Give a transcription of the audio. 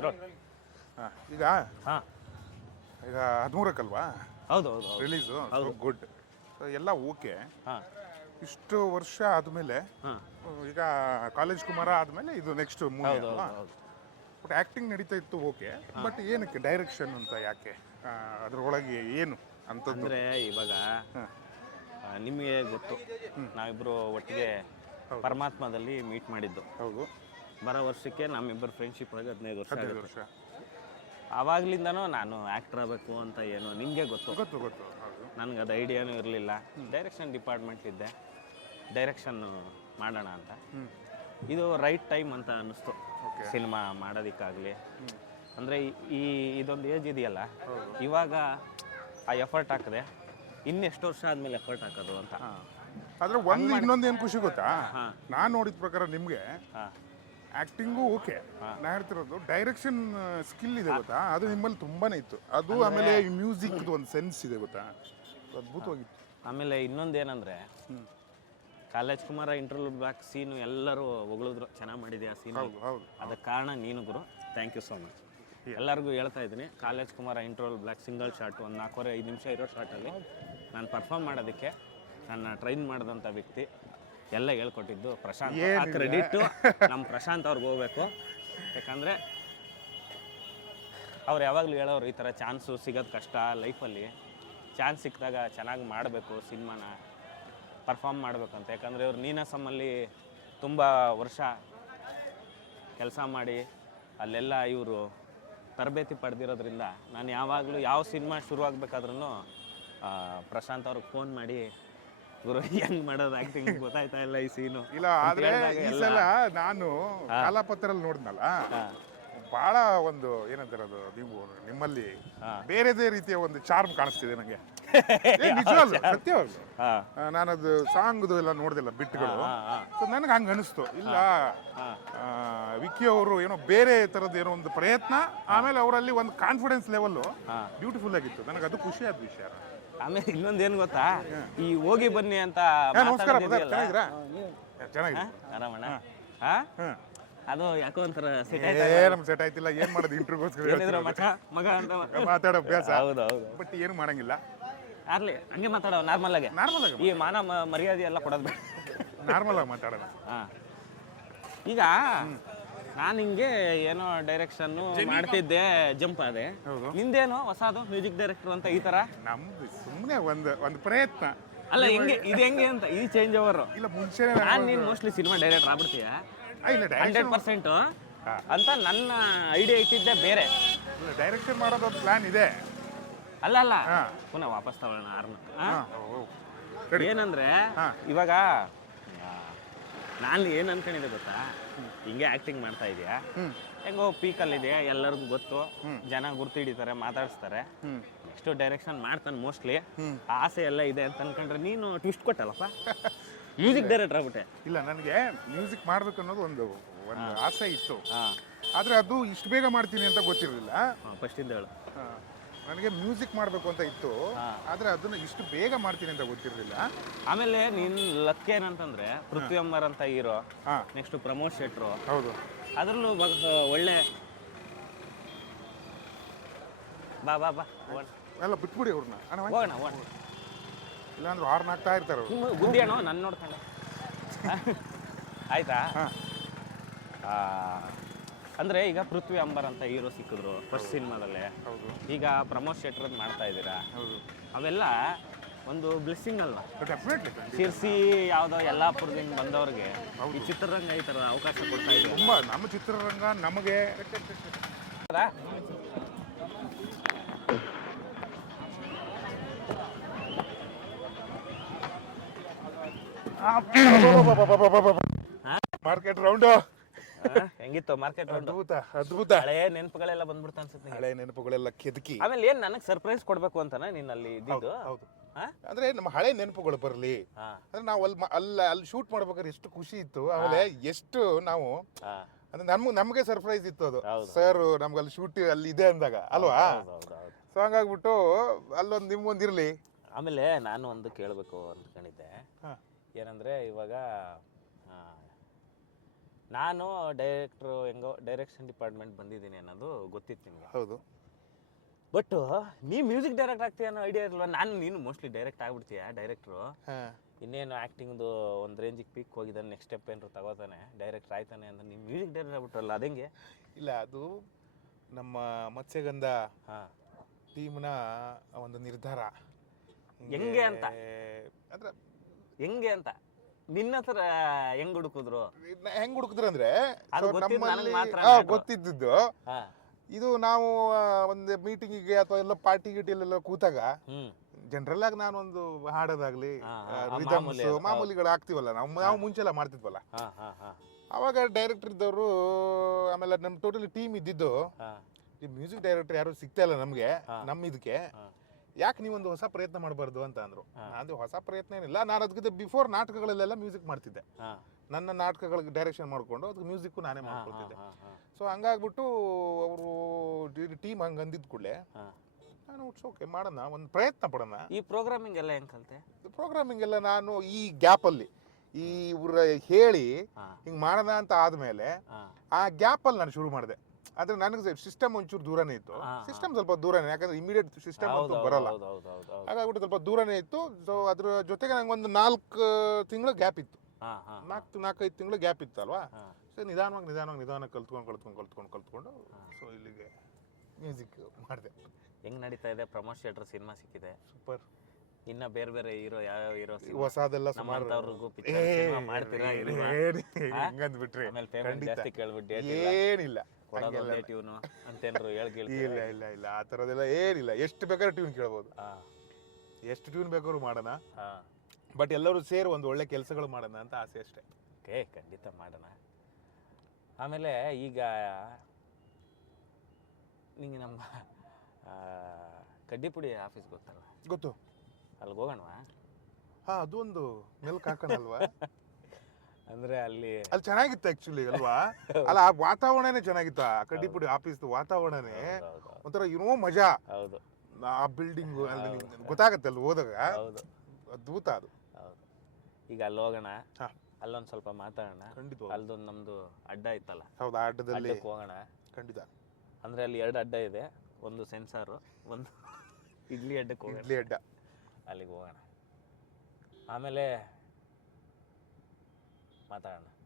ಹಾ, ಈಗ? ಹಾಂ. ಈಗ ಹದಿಮೂರಕ್ಕಲ್ವಾ? ಹೌದು ಹೌದು ಹೌದು. ರಿಲೀಸು ಗುಡ್ ಎಲ್ಲ ಓಕೆ. ಹಾಂ. ಇಷ್ಟು ವರ್ಷ ಆದಮೇಲೆ ಹಾಂ. ಈಗ ಕಾಲೇಜ್ ಕುಮಾರ ಆದಮೇಲೆ ಇದು ನೆಕ್ಸ್ಟ್ ಮೂವಿ ಹೌದು ಅಲ್ವಾ? ಹೌದು ಹೌದು. ಬಟ್ ಆ್ಯಕ್ಟಿಂಗ್ ನಡೀತಾ ಇತ್ತು ಓಕೆ. ಬಟ್ ಏನಕ್ಕೆ ಡೈರೆಕ್ಷನ್ ಅಂತ ಯಾಕೆ? ಆ, ಅದ್ರೊಳಗೆ ಏನು ಅಂಥದ್ದು ಅಂದರೆ ಇವಾಗ ಆ, ನಿಮಗೆ ಗೊತ್ತು. ನಾವಿಬ್ಬರು ಒಟ್ಟಿಗೆ ಪರಮಾತ್ಮದಲ್ಲಿ ಮೀಟ್ ಮಾಡಿದ್ದು. ಹೌದು. ಬರೋ ವರ್ಷಕ್ಕೆ ನಮ್ಮಿಬ್ಬರು ಫ್ರೆಂಡ್ಶಿಪ್ ಆಗಿ ಹದಿನೈದು ವರ್ಷ ಹದಿನೈದು. ವರ್ಷ. ಆವಾಗ್ಲಿಂದನೂ ನಾನು ಆಕ್ಟರ್ ಆಗಬೇಕು ಅಂತ ಏನು ನಿಮಗೆ ಗೊತ್ತು. ಗೊತ್ತು ಗೊತ್ತು ಹೌದು. ನನಗೆ ಅದು ಐಡಿಯಾನೂ ಇರಲಿಲ್ಲ. ಡೈರೆಕ್ಷನ್ ಡಿಪಾರ್ಟ್ಮೆಂಟ್ ಇದ್ದೆ. ಡೈರೆಕ್ಷನ್ನು ಮಾಡೋಣ ಅಂತ. ಇದು ರೈಟ್ ಟೈಮ್ ಅಂತ ಅನ್ನಿಸ್ತು. ಸಿನಿಮಾ ಮಾಡೋದಕ್ಕಾಗಲಿ. ಅಂದರೆ ಈ ಇದೊಂದು ಏಜ್ ಇದೆಯಲ್ಲ ಇವಾಗ ಆ ಎಫರ್ಟ್ ಹಾಕಿದೆ ಇನ್ನೆಷ್ಟು ವರ್ಷ ಆದಮೇಲೆ ಎಫರ್ಟ್ ಹಾಕೋದು ಅಂತ. ಆದರೆ ಒಂದು ಇನ್ನೊಂದು ಏನು ಖುಷಿ ಗೊತ್ತಾ. ನಾನು ನೋಡಿದ ಪ್ರಕಾರ ನಿಮಗೆ ಹಾಂ ಆ್ಯಕ್ಟಿಂಗು ಓಕೆ ನಾ ಹೇಳ್ತಿರೋದು ಡೈರೆಕ್ಷನ್ ಸ್ಕಿಲ್ ಇದೆ ಗೊತ್ತಾ? ಅದು ನಿಮ್ಮಲ್ಲಿ ತುಂಬಾನೇ ಇತ್ತು. ಅದು ಆಮೇಲೆ ಮ್ಯೂಸಿಕ್ ಒಂದು ಸೆನ್ಸ್ ಇದೆ ಗೊತ್ತಾ? ಅದ್ಭುತವಾಗಿತ್ತು. ಆಮೇಲೆ ಇನ್ನೊಂದು ಏನಂದ್ರೆ college Kumara interview back scene ಎಲ್ಲರೂ ಹೊಗಳಿದ್ರು. ಚೆನ್ನಾಗಿ ಮಾಡಿದೆ ಆ ಸೀನ್ ಅದಕ್ಕೆ ಕಾರಣ ನೀನು ಗುರು ಥ್ಯಾಂಕ್ ಯು ಸೋ ಮಚ್ ಎಲ್ಲರಿಗೂ ಹೇಳ್ತಾ ಇದ್ದೀನಿ college Kumara interval black single short ಒಂದು ನಾಲ್ಕೂವರೆ ಐದು ನಿಮಿಷ ಇರೋ ಶಾರ್ಟಲ್ಲಿ ನಾನು ಪರ್ಫಾರ್ಮ್ ಮಾಡೋದಕ್ಕೆ ನನ್ನ ಟ್ರೈನ್ ಮಾಡಿದಂಥ ವ್ಯಕ್ತಿ. ಎಲ್ಲ ಹೇಳ್ಕೊಟ್ಟಿದ್ದು ಪ್ರಶಾಂತ್. ಆ ಕ್ರೆಡಿಟ್ಟು ನಮ್ಮ ಪ್ರಶಾಂತ್ ಅವ್ರಿಗೆ ಹೋಗ್ಬೇಕು. ಯಾಕಂದರೆ ಅವ್ರು ಯಾವಾಗಲೂ ಹೇಳೋರು ಈ ಥರ ಚಾನ್ಸು ಸಿಗೋದು ಕಷ್ಟ ಲೈಫಲ್ಲಿ. ಚಾನ್ಸ್ ಸಿಕ್ಕಿದಾಗ ಚೆನ್ನಾಗಿ ಮಾಡಬೇಕು ಸಿನಿಮಾನ ಪರ್ಫಾರ್ಮ್ ಮಾಡಬೇಕಂತ. ಯಾಕಂದರೆ ಇವ್ರು ನೀನಾಸಮಲ್ಲಿ ತುಂಬ ವರ್ಷ ಕೆಲಸ ಮಾಡಿ ಅಲ್ಲೆಲ್ಲ ಇವರು ತರಬೇತಿ ಪಡೆದಿರೋದ್ರಿಂದ ನಾನು ಯಾವಾಗಲೂ ಯಾವ ಸಿನಿಮಾ ಶುರು ಆಗ್ಬೇಕಾದ್ರೂ ಪ್ರಶಾಂತ್ ಅವ್ರಿಗೆ ಫೋನ್ ಮಾಡಿ ಗುರು ಹೆಂಗ್ ಮಾಡೋದು ಆಕ್ಟಿಂಗ್ ಗೊತ್ತಾಯ್ತಾ ಇಲ್ಲ ಈ ಸೀನು ಇಲ್ಲ ಆದ್ರೆ ಈ ಸಲ ನಾನು ಕಾಲಾಪತ್ರಲ್ಲಿ ನೋಡಿದ್ನಲ್ಲ ಬಹಳ ಒಂದು ಏನಂತಾರೆ ಅದು ನೀವು ನಿಮ್ಮಲ್ಲಿ ಬೇರೆದೇ ರೀತಿಯ ಒಂದು ಚಾರ್ಮ್ ಕಾಣಿಸ್ತಿದೆ ನನಗೆ ಸತ್ಯವಾಗ್ಲು ಆ, ನಾನದು ಸಾಂಗ್ದು ಎಲ್ಲ ನೋಡ್ದಿಲ್ಲ ಬಿಟ್ಗಳು. ಸೊ ನನಗೆ ಹಂಗೆ ಅನಿಸ್ತು. ಇಲ್ಲ ವಿಕಿ ವಿಕ್ಕಿ ಅವರು ಏನೋ ಬೇರೆ ಥರದ್ದು ಏನೋ ಒಂದು ಪ್ರಯತ್ನ ಆಮೇಲೆ ಅವರಲ್ಲಿ ಒಂದು ಕಾನ್ಫಿಡೆನ್ಸ್ ಲೆವೆಲ್ಲು ಬ್ಯೂಟಿಫುಲ್ ಆಗಿತ್ತು. ನನಗೆ ಅದು ಖುಷಿಯಾದ ವಿಷಯ. ಆಮೇಲೆ ಇನ್ನೊಂದು ಏನು ಗೊತ್ತಾ? ಈ ಹೋಗಿ ಬನ್ನಿ ಅಂತ ನಮಸ್ಕಾರ brother, ಚೆನ್ನಾಗಿದ್ದೀರಾ? ಚೆನ್ನಾಗಿದೆ ಹಾ? ಆರಾಮಣ್ಣ? ಹಾ. ಅದು ಯಾಕೋ ಒಂಥರ ಸಿಟ್ ಏ ನಮ್ಗೆ ಸೆಟ್ ಆಯ್ತಿಲ್ಲ. ಏನು ಮಾಡೋದು ಇಂಟರ್ವ್ಯೂಗೋಸ್ಕರ ಏನಿದ್ರು ಮಗ ಮಗ ಅಂತ ಮಾತಾಡೋ ಅಭ್ಯಾಸ? ಹೌದು ಹೌದು. ಬಟ್ ಏನು ಮಾಡಂಗಿಲ್ಲ. ಆಗ್ಲಿ ಹಂಗೆ ಮಾತಾಡೋ ನಾರ್ಮಲ್ ಆಗಿ. ನಾರ್ಮಲ್ ಆಗಿ ಈ ಮಾನ ಮ- ಮರ್ಯಾದೆ ಎಲ್ಲ ಕೊಡೋದು ಬೇಡ. ನಾರ್ಮಲ್ ಆಗಿ ಮಾತಾಡೋಣ ಹಾ. ಈಗ ನಾನು ಹಿಂಗೆ ಏನೋ ಡೈರೆಕ್ಷನ್ನು ಮಾಡ್ತಿದ್ದೆ ಜಂಪ್ ಅದೇ ಹೌದು. ನಿಂದೇನೋ ಹೊಸದು ಮ್ಯೂಸಿಕ್ ಡೈರೆಕ್ಟರ್ ಅಂತ ಈ ತರ? ನಮ್ದು ಸುಮ್ಮನೆ ಒಂದು ಒಂದು ಪ್ರಯತ್ನ. ಅಲ್ಲ ಹೆಂಗೆ ಇದು ಹೆಂಗೆ ಅಂತ ಈ ಚೇಂಜ್ ಓವರ್ ಇಲ್ಲ ಮುಂಚೆನೇ ನಾನು ನೀನು ಮೋಸ್ಟ್ಲಿ ಸಿನಿಮಾ ಡೈರೆಕ್ಟರ್ ಆಗ್ಬಿಡ್ತೀಯ? ಆ, ಇಲ್ಲ ಹಂಡ್ರೆಡ್ ಪರ್ಸೆಂಟು ಅಂತ ನನ್ನ ಐಡಿಯಾ ಇಟ್ಟಿದ್ದೆ ಬೇರೆ. ಡೈರೆಕ್ಟರ್ ಮಾಡೋದು ಪ್ಲಾನ್ ಇದೆ. ಅಲ್ಲ ಅಲ್ಲ. ಹಾ. ಪುನಃ ವಾಪಸ್ ತಗೊಳ್ಳೋಣ ಆರ್ನ ಹಾಂ ಓ ಸರಿ. ಏನಂದ್ರೆ ಹಾ. ಇವಾಗ ನಾನು ಏನು ಅನ್ಕೊಂಡಿದ್ದೆ ಗೊತ್ತಾ? ಹಿಂಗೆ ಆಕ್ಟಿಂಗ್ ಮಾಡ್ತಾ ಇದೆಯಾ? ಪೀಕ್ ಹೆಂಗೋ ಇದೆಯಾ ಎಲ್ಲರಿಗೂ ಗೊತ್ತು. ಜನ ಗುರ್ತು ಹಿಡಿತಾರೆ ಮಾತಾಡಿಸ್ತಾರೆ. ನೆಕ್ಸ್ಟ್ ಡೈರೆಕ್ಷನ್ ಮಾಡ್ತಾನೆ ಮೋಸ್ಟ್ಲಿ ಆಸೆ ಎಲ್ಲ ಇದೆ ಅಂತ ಅನ್ಕೊಂಡ್ರೆ ನೀನು ಟ್ವಿಸ್ಟ್ ಕೊಟ್ಟಲ್ಲಪ್ಪ? ಮ್ಯೂಸಿಕ್ ಡೈರೆಕ್ಟರ್ ಆಗ್ಬಿಟ್ಟೆ. ಇಲ್ಲ ನನಗೆ ಮ್ಯೂಸಿಕ್ ಮಾಡ್ಬೇಕು ಅನ್ನೋದು ಒಂದು ಒಂದು ಆಸೆ ಇತ್ತು. ಆದ್ರೆ ಅದು ಇಷ್ಟು ಬೇಗ ಮಾಡ್ತೀನಿ ಅಂತ ಗೊತ್ತಿರಲಿಲ್ಲ. ಫಸ್ಟಿಂದ ಹೇಳು. ನನಗೆ ಮ್ಯೂಸಿಕ್ ಮಾಡಬೇಕು ಅಂತ ಇತ್ತು. ಆದರೆ ಅದನ್ನು ಇಷ್ಟು ಬೇಗ ಮಾಡ್ತೀನಿ ಅಂತ ಗೊತ್ತಿರಲಿಲ್ಲ. ಆಮೇಲೆ ನಿನ್ನ ಲಕ್ ಏನಂತಂದ್ರೆ ಪೃಥ್ವಿ ಅಂಬರ್ ಅಂತ ಹೀರೋ ನೆಕ್ಸ್ಟ್ ಪ್ರಮೋದ್ ಶೆಟ್ರು. ಹೌದು. ಅದರಲ್ಲೂ ಒಳ್ಳೆ ಬಾ ಬಾ ಬಾ ಎಲ್ಲ ಬಿಟ್ಬಿಡಿ ಅವ್ರನ್ನ. ಅಣ್ಣ ಹೋಗೋಣ ಹೋಗೋಣ ಇಲ್ಲಾಂದ್ರೆ ಹಾರ್ನ್ ಹಾಕ್ತಾ ಇರ್ತಾರೆ ಅವ್ರು. ನಿಮ್ಮ ಬುದ್ಧಿ ಏನೋ ನನ್ನ ನೋಡ್ತಾನೆ ಆಯ್ತಾ? ಹಾಂ. ಆ, ಅಂದ್ರೆ ಈಗ ಪೃಥ್ವಿ ಅಂಬರ್ ಅಂತ ಹೀರೋ ಸಿಕ್ಕಿದ್ರು ಫಸ್ಟ್ ಸಿನಿಮಾದಲ್ಲಿ. ಹೌದು. ಈಗ ಪ್ರಮೋದ್ ಅಂತ ಮಾಡ್ತಾ ಇದ್ದೀರಾ? ಹೌದು. ಅವೆಲ್ಲ ಒಂದು ಬ್ಲೆಸ್ಸಿಂಗ್ ಅಲ್ವಾ? ಡೆಫಿನೆಟ್ಲಿ ಶಿರ್ಸಿ ಯಾವುದೋ ಯಲ್ಲಾಪುರದಿಂದ ಬಂದವ್ರಿಗೆ ಈ ಚಿತ್ರರಂಗ ಈ ಥರ ಅವಕಾಶ ಕೊಡ್ತಾ ಇದೆ ತುಂಬ ನಮ್ಮ ಚಿತ್ರರಂಗ ನಮಗೆ ಮಾರ್ಕೆಟ್ ರೌಂಡು ಹೆಂಗಿತ್ತು ಮಾರ್ಕೆಟ್ ಅದ್ಭುತ ಅದ್ಭುತ. ಹಳೆ ನೆನಪುಗಳೆಲ್ಲ ಬಂದ್ಬಿಡ್ತಾ ಅನ್ಸುತ್ತೆ. ಹಳೆ ನೆನಪುಗಳೆಲ್ಲ ಕೆದಕಿ. ಆಮೇಲೆ ಏನ್ ನನಗೆ ಸರ್ಪ್ರೈಸ್ ಕೊಡ್ಬೇಕು ಅಂತಾನೆ ನೀನ್ ಅಲ್ಲಿ ಇದ್ದಿದ್ದು ಹೌದು? ಅಂದ್ರೆ ನಮ್ಮ ಹಳೆ ನೆನಪುಗಳು ಬರಲಿ. ಅಂದ್ರೆ ನಾವು ಅಲ್ಲಿ ಅಲ್ಲ ಅಲ್ಲಿ ಶೂಟ್ ಮಾಡ್ಬೇಕಾದ್ರೆ ಎಷ್ಟು ಖುಷಿ ಇತ್ತು. ಆಮೇಲೆ ಎಷ್ಟು ನಾವು ಅಂದ್ರೆ ನಮ್ಗೆ ನಮಗೆ ಸರ್ಪ್ರೈಸ್ ಇತ್ತು ಅದು. ಸರ್ ನಮ್ಗೆ ಅಲ್ಲಿ ಶೂಟ್ ಅಲ್ಲಿ ಇದೆ ಅಂದಾಗ ಅಲ್ವಾ? ಸೊ ಹಂಗಾಗ್ಬಿಟ್ಟು ಅಲ್ಲೊಂದು ನಿಮ್ಗೊಂದಿರಲಿ ಆಮೇಲೆ ನಾನು ಒಂದು ಕೇಳಬೇಕು ಅಂದ್ಕೊಂಡಿದ್ದೆ ಹಾ. ಏನಂದ್ರೆ ಇವಾಗ ನಾನು ಡೈರೆಕ್ಟ್ರು ಹೆಂಗೋ ಡೈರೆಕ್ಷನ್ ಡಿಪಾರ್ಟ್ಮೆಂಟ್ ಬಂದಿದ್ದೀನಿ ಅನ್ನೋದು ಗೊತ್ತಿತ್ತು ನಿಮಗೆ. ಹೌದು. ಬಟ್ ನೀ ಮ್ಯೂಸಿಕ್ ಡೈರೆಕ್ಟ್ ಆಗ್ತೀಯ ಅನ್ನೋ ಐಡಿಯಾ ಇರಲ್ವ ನಾನು ನೀನು ಮೋಸ್ಟ್ಲಿ ಡೈರೆಕ್ಟ್ ಆಗ್ಬಿಡ್ತೀಯ ಡೈರೆಕ್ಟ್ರು. ಇನ್ನೇನು ಆ್ಯಕ್ಟಿಂಗ್ದು ಒಂದು ರೇಂಜಿಗೆ ಪೀಕ್ ಹೋಗಿದ್ದಾನೆ ನೆಕ್ಸ್ಟ್ ಸ್ಟೆಪ್ ಏನಾರು ತಗೋತಾನೆ ಡೈರೆಕ್ಟ್ರ್ ಆಯ್ತಾನೆ ಅಂದ್ರೆ ನೀವು ಮ್ಯೂಸಿಕ್ ಡೈರೆಕ್ಟ್ ಆಗ್ಬಿಟ್ರಲ್ಲ ಅದಂಗೆ? ಇಲ್ಲ ಅದು ನಮ್ಮ ಮತ್ಸ್ಯಗಂಧ ಹಾಂ. ಟೀಮ್ನ ಒಂದು ನಿರ್ಧಾರ. ಹೆಂಗೆ ಅಂತ? ಅಂದ್ರೆ ಹೆಂಗೆ ಅಂತ? ನಿನ್ನ ಹತ್ರ ಹೆಂಗ್ ಹುಡುಕಿದ್ರು? ಇದ್ನ ಹೆಂಗ್ ಹುಡುಕಿದ್ರು ಅಂದ್ರೆ ಅದು so ಗೊತ್ತಿದ್ದು ನಮ್ಮಲ್ಲಿ ನನಗೆ ಮಾತ್ರ ಆ, ನಾನು. ಗೊತ್ತಿದ್ದದ್ದು. ಹಾಂ. ಇದು ನಾವು ಆ, ಒಂದು ಮೀಟಿಂಗಿಗೆ ಅಥವಾ ಎಲ್ಲ ಪಾರ್ಟಿ ಗಿಟಿಯಲ್ಲೆಲ್ಲ ಕೂತಾಗ ಜನರಲ್ ಆಗಿ ನಾನೊಂದು ಹಾಡೋದಾಗ್ಲಿ ಹಾ, ಹಾ, ಆ rhythms, ಮಾಮೂಲಿ ಅದು. ಮಾಮೂಲಿಗಳು ಆಗ್ತಿವಲ್ಲ ನಾವು ನಾವು ಮುಂಚೆಲ್ಲ ಮಾಡ್ತಿದ್ವಲ್ಲ. ಹಾಂ ಹಾಂ ಹಾಂ. ಅವಾಗ ಡೈರೆಕ್ಟರ್ ಇದ್ದವರು ಆಮೇಲೆ ನಮ್ಮ ಟೋಟಲಿ ಟೀಮ್ ಇದ್ದಿದ್ದು ಹಾಂ. ಈ ಮ್ಯೂಸಿಕ್ ಡೈರೆಕ್ಟರ್ ಯಾರು ಸಿಗ್ತಾ ಇಲ್ಲ ನಮಗೆ ಹಾ. ನಮ್ಮ ಇದಕ್ಕೆ. ಹಾಂ. ಯಾಕೆ ನೀವೊಂದು ಹೊಸ ಪ್ರಯತ್ನ ಮಾಡಬಾರ್ದು ಅಂತ ಅಂದ್ರು. ನಾನು ಹೊಸ ಪ್ರಯತ್ನ ಏನಿಲ್ಲ. ನಾನು ಅದಕ್ಕಿಂತ ಬಿಫೋರ್ ನಾಟಕಗಳಲ್ಲೆಲ್ಲ ಮ್ಯೂಸಿಕ್ ಮಾಡ್ತಿದ್ದೆ. ನನ್ನ ನಾಟಕಗಳಿಗೆ ಡೈರೆಕ್ಷನ್ ಮಾಡಿಕೊಂಡು ಅದಕ್ಕೆ ಮ್ಯೂಸಿಕ್ಕು ನಾನೇ ಮಾಡ್ಕೊಳ್ತಿದ್ದೆ. ಸೊ ಹಂಗಾಗ್ಬಿಟ್ಟು ಅವರು ಟೀಮ್ ಹಂಗೆ ಅಂದಿದ್ದ ಕೂಡಲೇ ನಾನು ಇಟ್ಸ್ ಓಕೆ ಮಾಡೋಣ ಒಂದು ಪ್ರಯತ್ನ ಪಡೋಣ. ಈ ಪ್ರೋಗ್ರಾಮಿಂಗ್ ಎಲ್ಲ ಹೆಂಗೆ ಕಲ್ತೆ? ಪ್ರೋಗ್ರಾಮಿಂಗ್ ಎಲ್ಲ ನಾನು ಈ ಗ್ಯಾಪಲ್ಲಿ ಈ ಇವ್ರ ಹೇಳಿ ಹಿಂಗೆ ಮಾಡೋಣ ಅಂತ ಆದಮೇಲೆ ಆ ಗ್ಯಾಪಲ್ಲಿ ನಾನು ಶುರು ಮಾಡಿದೆ. ಆದರೆ ನನಗೆ ಸಿಸ್ಟಮ್ ಒಂಚೂರು ದೂರನೇ ಇತ್ತು. ಸಿಸ್ಟಮ್ ಸ್ವಲ್ಪ ದೂರನೇ ಯಾಕಂದ್ರೆ ಇಮಿಡಿಯೇಟ್ ಸಿಸ್ಟಮ್ ಅಂತೂ ಬರಲ್ಲ. ಹೌದು ಹೌದು ಹೌದು. ಹೌದು ಹಾಗಾಗ್ಬಿಟ್ಟು ಸ್ವಲ್ಪ ದೂರನೇ ಇತ್ತು. ಸೊ ಅದ್ರ ಜೊತೆಗೆ ನಂಗೆ ಒಂದು ನಾಲ್ಕು ತಿಂಗಳು ಗ್ಯಾಪ್ ಇತ್ತು. ನಾಲ್ಕು ನಾಲ್ಕೈದು ತಿಂಗಳು ಗ್ಯಾಪ್ ಇತ್ತು ಅಲ್ವಾ ಸೊ ನಿಧಾನವಾಗಿ ನಿಧಾನವಾಗಿ ನಿಧಾನ ಕಲ್ತ್ಕೊಂಡು ಕಲ್ತ್ಕೊಂಡು ಕಲ್ತ್ಕೊಂಡು ಕಲ್ತ್ಕೊಂಡು ಸೊ ಇಲ್ಲಿಗೆ ಮ್ಯೂಸಿಕ್ ಮಾಡಿದೆ. ಹೆಂಗ್ ನಡೀತಾ ಇದೆ? ಪ್ರಮೋದ್ ಶೆಟ್ರ್ ಸಿನಿಮಾ ಸಿಕ್ಕಿದೆ. ಸೂಪರ್ ಇನ್ನ ಬೇರೆ ಬೇರೆ ಹೀರೋ ಯಾವ ಹೀರೋ ಹೊಸದೆಲ್ಲ ಸುಮಾರು ಮಾಡ್ತೀರಾ? ಹಿಂಗಂದ್ಬಿಟ್ರಿ. ಆಮೇಲೆ ಪೇಮೆಂಟ್ ಜಾಸ್ತಿ ಕೇಳ್ಬಿಟ್ಟು ಏನಿಲ್ಲ. ಟ್ಯೂನು ಅಂತೇನ್ರು ಹೇಳ್ ಇಲ್ಲ ಇಲ್ಲ ಇಲ್ಲ. ಆ ಥರದೆಲ್ಲ ಏನಿಲ್ಲ. ಎಷ್ಟು ಬೇಕಾದ್ರೆ ಟ್ಯೂನ್ ಕೇಳ್ಬೋದು. ಎಷ್ಟು ಟ್ಯೂನ್ ಬೇಕಾದ್ರೂ ಮಾಡೋಣ. ಬಟ್ ಎಲ್ಲರೂ ಸೇರಿ ಒಂದು ಒಳ್ಳೆ ಕೆಲಸಗಳು ಮಾಡೋಣ ಅಂತ ಆಸೆ ಅಷ್ಟೇ. ಓಕೆ ಖಂಡಿತ ಮಾಡೋಣ. ಆಮೇಲೆ ಈಗ ನಿಂಗೆ ನಮ್ಮ ಕಡ್ಡಿಪುಡಿ ಆಫೀಸ್ ಗೊತ್ತಲ್ಲ ಗೊತ್ತು. ಅಲ್ಲಿಗೆ ಹೋಗೋಣವಾ? ಹಾ ಅದೊಂದು ಮೆಲ್ಕ್ ಹಾಕೋಣಲ್ವಾ ಅಂದ್ರೆ ಅಲ್ಲಿ ಅಲ್ಲಿ ಚೆನ್ನಾಗಿತ್ತು ಆಕ್ಚುಲಿ ಅಲ್ವಾ? ಅಲ್ಲ ಆ ವಾತಾವರಣನೇ ಚೆನ್ನಾಗಿತ್ತು? ಆ ಕಡ್ಡಿಪುಡಿ ಆಫೀಸ್ ವಾತಾವರಣನೇ? ಒಂಥರ ಏನೋ ಮಜಾ. ಹೌದು. ಆ ಬಿಲ್ಡಿಂಗ್ ಅಲ್ಲಿ ಗೊತ್ತಾಗತ್ತೆ ಅಲ್ಲಿ ಹೋದಾಗ? ಹೌದು. ಅದ್ಭುತ ಅದು. ಹೌದು. ಈಗ ಅಲ್ಲಿ ಹೋಗೋಣ. ಅಲ್ಲೊಂದು ಸ್ವಲ್ಪ ಮಾತಾಡೋಣ. ಖಂಡಿತ ಅಲ್ಲದೊಂದು ನಮ್ದು ಅಡ್ಡ ಇತ್ತಲ್ಲ? ಹೌದು ಆ ಅಡ್ಡದಲ್ಲಿ ಅಡ್ಡಕ್ಕೆ ಹೋಗೋಣ. ಖಂಡಿತ. ಅಂದ್ರೆ ಅಲ್ಲಿ ಎರಡು ಅಡ್ಡ ಇದೆ. ಒಂದು ಸೆನ್ಸಾರು ಒಂದು ಇಡ್ಲಿ ಅಡ್ಡಕ್ಕೆ ಹೋಗೋಣ. ಇಡ್ಲಿ ಅಡ್ಡ. ಅಲ್ಲಿಗೆ ಹೋಗೋಣ. ಆಮೇಲೆ ಮಾತಾಡೋಣ.